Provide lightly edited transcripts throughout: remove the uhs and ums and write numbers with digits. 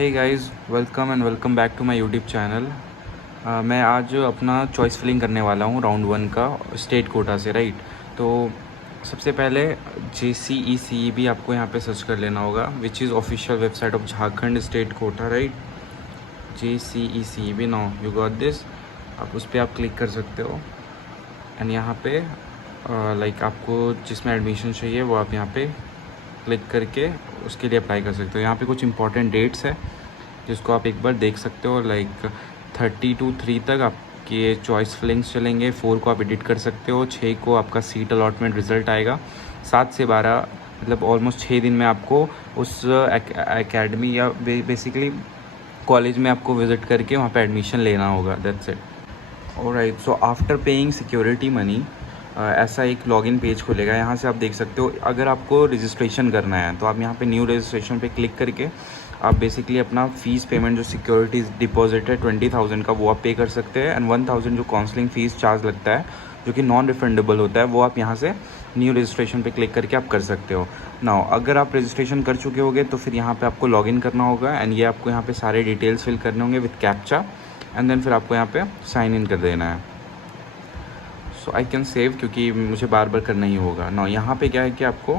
Hey guys, welcome back to my YouTube channel. मैं आज अपना चॉइस फिलिंग करने वाला हूँ राउंड 1 का स्टेट कोटा से, राइट। तो सबसे पहले JCECEB आपको यहाँ पे सर्च कर लेना होगा, which is official website of Jharkhand state quota, right. JCECEB, now you got this. आप उस पर आप क्लिक कर सकते हो एंड यहाँ पे लाइक आपको जिसमें एडमिशन चाहिए वो आप यहाँ पे क्लिक करके उसके लिए अप्लाई कर सकते हो। यहाँ पे कुछ इंपॉर्टेंट डेट्स है जिसको आप एक बार देख सकते हो। लाइक 30 to 3 तक आपके चॉइस फिलिंग्स चलेंगे। 4 को आप एडिट कर सकते हो। 6 को आपका सीट अलॉटमेंट रिज़ल्ट आएगा। 7 से 12 मतलब ऑलमोस्ट 6 दिन में आपको उस एकेडमी या बेसिकली कॉलेज में आपको विज़िट करके वहाँ पे एडमिशन लेना होगा। That's it. Alright, so after paying security money ऐसा एक लॉगिन पेज खुलेगा। यहाँ से आप देख सकते हो अगर आपको रजिस्ट्रेशन करना है तो आप यहाँ पे न्यू रजिस्ट्रेशन पे क्लिक करके आप बेसिकली अपना फ़ीस पेमेंट जो सिक्योरिटी डिपॉजिट है 20,000 का वो आप पे कर सकते हैं एंड 1,000 जो काउंसलिंग फ़ीस चार्ज लगता है जो कि नॉन रिफंडेबल होता है वो आप यहाँ से न्यू रजिस्ट्रेशन पे क्लिक करके आप कर सकते हो। नाउ अगर आप रजिस्ट्रेशन कर चुके होंगे तो फिर यहाँ पे आपको लॉगिन करना होगा एंड ये आपको यहाँ पे सारे डिटेल्स फिल करने होंगे विद कैप्चा एंड देन फिर आपको यहाँ पे साइन इन कर देना है। सो आई कैन सेव क्योंकि मुझे बार बार करना ही होगा। ना यहाँ पे क्या है कि आपको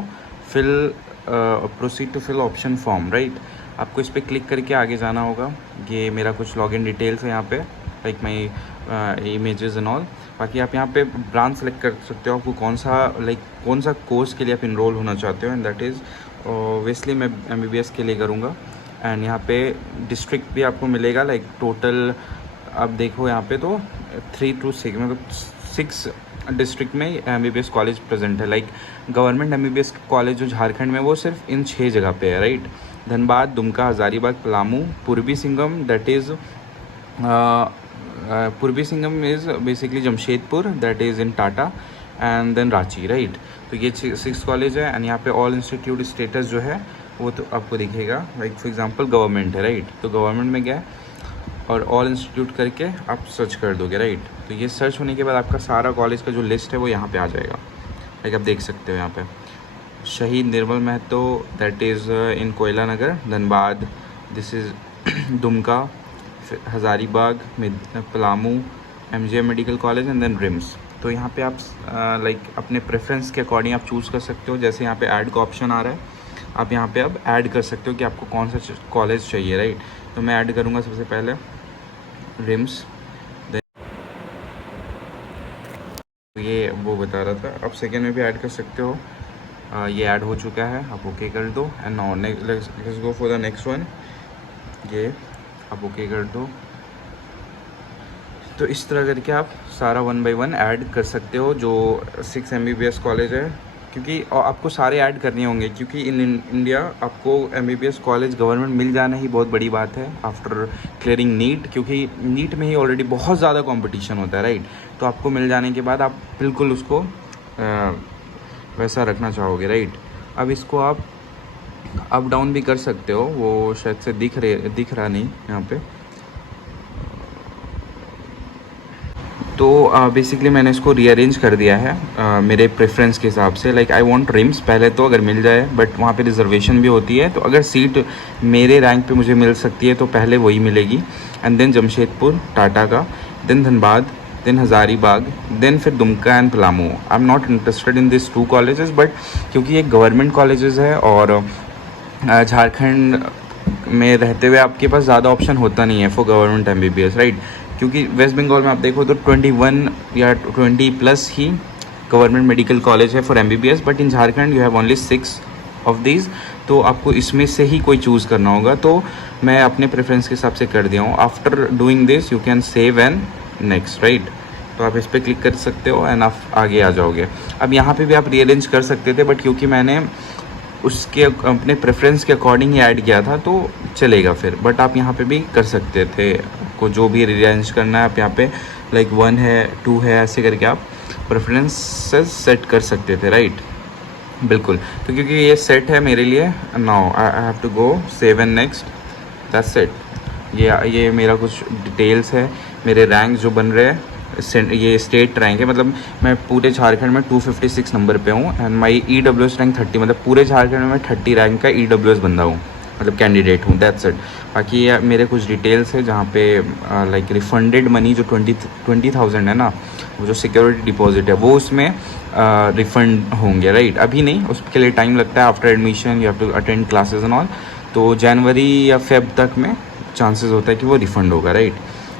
proceed to fill option form, right. आपको इस पर क्लिक करके आगे जाना होगा। ये मेरा कुछ लॉगिन डिटेल्स है यहाँ पे, like my images and all. बाकी आप यहाँ पे ब्रांच सेलेक्ट कर सकते हो आपको कौन सा कोर्स के लिए आप इनरोल होना चाहते हो एंड दैट इज़ ऑब्वियसली मैं MBBS के लिए करूँगा। एंड यहाँ पे डिस्ट्रिक्ट भी आपको मिलेगा, लाइक टोटल आप देखो यहाँ पे तो 3 to 6 मतलब 6 डिस्ट्रिक्ट में MBBS कॉलेज प्रेजेंट है। लाइक गवर्नमेंट MBBS कॉलेज जो झारखंड में वो सिर्फ इन 6 जगह पे है, right. Dhanbad, Dumka, Hazaribagh, Palamu, Purbi Singhbhum that is Purbi Singhbhum is basically Jamshedpur that is in Tata and then Ranchi, right. तो ये 6 कॉलेज है एंड यहाँ पे ऑल इंस्टीट्यूट स्टेटस जो है वो तो आपको दिखेगा। लाइक फॉर एग्जांपल गवर्नमेंट है, राइट। तो गवर्नमेंट में गया और ऑल इंस्टीट्यूट करके आप सर्च कर दोगे, राइट। तो ये सर्च होने के बाद आपका सारा कॉलेज का जो लिस्ट है वो यहाँ पे आ जाएगा। लाइक आप देख सकते हो यहाँ पे Shaheed Nirmal Mahto that is in Koyla Nagar, Dhanbad, this is Dumka, Hazaribagh, Palamu, MGM medical college and then RIMS. तो यहाँ पे आप लाइक अपने प्रेफरेंस के अकॉर्डिंग आप चूज़ कर सकते हो। जैसे यहाँ पे ऐड का ऑप्शन आ रहा है, आप यहाँ पे अब ऐड कर सकते हो कि आपको कौन सा कॉलेज चाहिए, राइट। तो मैं ऐड करूँगा सबसे पहले रिम्स। ये वो बता रहा था, आप सेकेंड में भी ऐड कर सकते हो। ये ऐड हो चुका है, आप ओके कर दो and now let's go for the next one. ये आप ओके कर दो। तो इस तरह करके आप सारा 1 by 1 ऐड कर सकते हो जो 6 MBBS कॉलेज है, क्योंकि आपको सारे ऐड करने होंगे क्योंकि इन इंडिया आपको MBBS कॉलेज गवर्नमेंट मिल जाना ही बहुत बड़ी बात है आफ्टर क्लियरिंग नीट, क्योंकि नीट में ही ऑलरेडी बहुत ज़्यादा कंपटीशन होता है, राइट। तो आपको मिल जाने के बाद आप बिल्कुल उसको वैसा रखना चाहोगे, राइट। अब इसको आप अप डाउन भी कर सकते हो, वो शायद से दिख रहा नहीं यहाँ पे। तो बेसिकली मैंने इसको रीअरेंज कर दिया है मेरे प्रेफरेंस के हिसाब से। लाइक आई वांट रिम्स पहले तो अगर मिल जाए, बट वहाँ पे रिजर्वेशन भी होती है, तो अगर सीट मेरे रैंक पे मुझे मिल सकती है तो पहले वही मिलेगी एंड देन जमशेदपुर टाटा का, then Dhanbad, then Hazaribagh, then फिर Dumka and Palamu. I am not interested in this 2 colleges, but क्योंकि ये गवर्नमेंट कॉलेजेस है और झारखंड में रहते हुए आपके पास ज़्यादा ऑप्शन होता नहीं है फॉर गवर्नमेंट MBBS, राइट। क्योंकि वेस्ट बंगाल में आप देखो तो 21 या 20+ ही गवर्नमेंट मेडिकल कॉलेज है for MBBS, but in Jharkhand you have only 6 of these. तो आपको इसमें से ही कोई चूज़ करना होगा। तो मैं अपने प्रेफरेंस के हिसाब से कर दिया हूँ। After doing this you can save and next, right. तो आप इस पर क्लिक कर सकते हो एंड आप आगे आ जाओगे। अब यहाँ पे भी आप रीअरेंज कर सकते थे, बट क्योंकि मैंने उसके अपने प्रेफरेंस के अकॉर्डिंग ही ऐड किया था तो चलेगा फिर। बट आप यहाँ पे भी कर सकते थे, आपको जो भी रीअरेंज करना है आप यहाँ पे लाइक 1 है 2 है ऐसे करके आप प्रेफरेंसेस सेट कर सकते थे, राइट। बिल्कुल। तो क्योंकि ये सेट है मेरे लिए, now I have to go save and next, that's it. ये मेरा कुछ डिटेल्स है, मेरे रैंक जो बन रहे हैं, ये स्टेट रैंक है, मतलब मैं पूरे झारखंड में 256 नंबर पे हूँ एंड माई EWS रैंक 30, मतलब पूरे झारखंड में मैं 30 रैंक का EWS बंदा हूँ, मतलब कैंडिडेट हूँ, दैट्स इट। बाकी मेरे कुछ डिटेल्स है जहाँ पे लाइक रिफंडेड मनी जो 20,000 है ना, वो जो सिक्योरिटी डिपॉजिट है वो उसमें रिफ़ंड होंगे, राइट। अभी नहीं, उसके लिए टाइम लगता है। After admission you have to attend classes and all, तो जनवरी या फेब तक में चांसेस होता है कि वो रिफ़ंड होगा, राइट।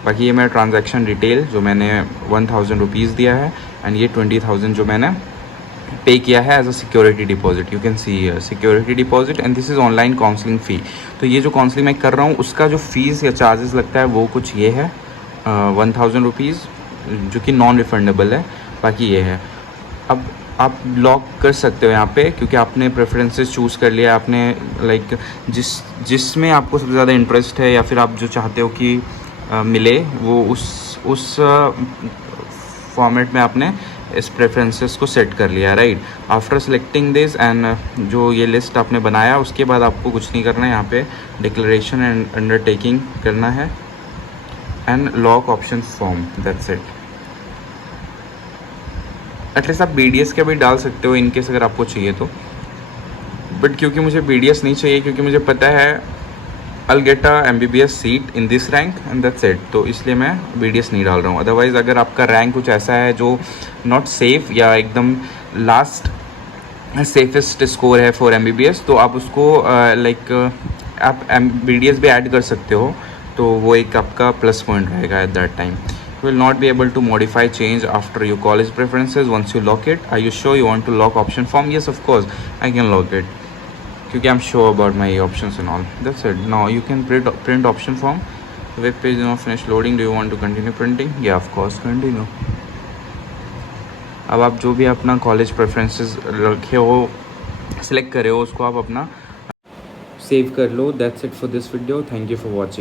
बाकी ये मेरा ट्रांजैक्शन डिटेल जो मैंने 1,000 रुपीज़ दिया है एंड ये 20,000 जो मैंने पे किया है as a security deposit. You can see security deposit and this is online counselling fee. तो ये जो काउंसलिंग मैं कर रहा हूँ उसका जो फीस या चार्जेस लगता है वो कुछ ये है 1,000 रुपीज़, जो कि नॉन रिफंडेबल है। बाकी ये है। अब आप लॉक कर सकते हो यहाँ पे, क्योंकि आपने प्रेफरेंसेस चूज़ कर लिया, आपने लाइक जिसमें आपको सबसे ज़्यादा इंटरेस्ट है या फिर आप जो चाहते हो कि मिले वो उस फॉर्मेट में आपने इस प्रेफरेंसेस को सेट कर लिया, right. After selecting this and जो ये लिस्ट आपने बनाया उसके बाद आपको कुछ नहीं करना है, यहाँ पे डिक्लेरेशन एंड अंडरटेकिंग करना है and lock option form, that's it. At least आप BDS का भी डाल सकते हो इनकेस अगर आपको चाहिए तो, बट क्योंकि मुझे BDS नहीं चाहिए, क्योंकि मुझे पता है I'll get a MBBS seat in this rank and that's it, तो इसलिए मैं BDS नहीं डाल रहा हूँ। अदरवाइज़ अगर आपका रैंक कुछ ऐसा है जो नॉट सेफ या एकदम लास्ट सेफेस्ट स्कोर है फॉर MBBS, तो आप उसको लाइक आप BDS भी ऐड कर सकते हो, तो वो एक आपका प्लस पॉइंट रहेगा at that time. You will not be able to modify change after your college preferences once you lock it. Are you sure you want to lock option form? Yes, of course, I can lock it. Because I'm sure about my options and all. That's it. Now you can print option form. The web page is now finished loading. Do you want to continue printing? Yeah, of course, continue. अब आप जो भी अपना college preferences रखे हो, select करे हो, उसको आप अपना सेव कर लो। That's it for this video. Thank you for watching.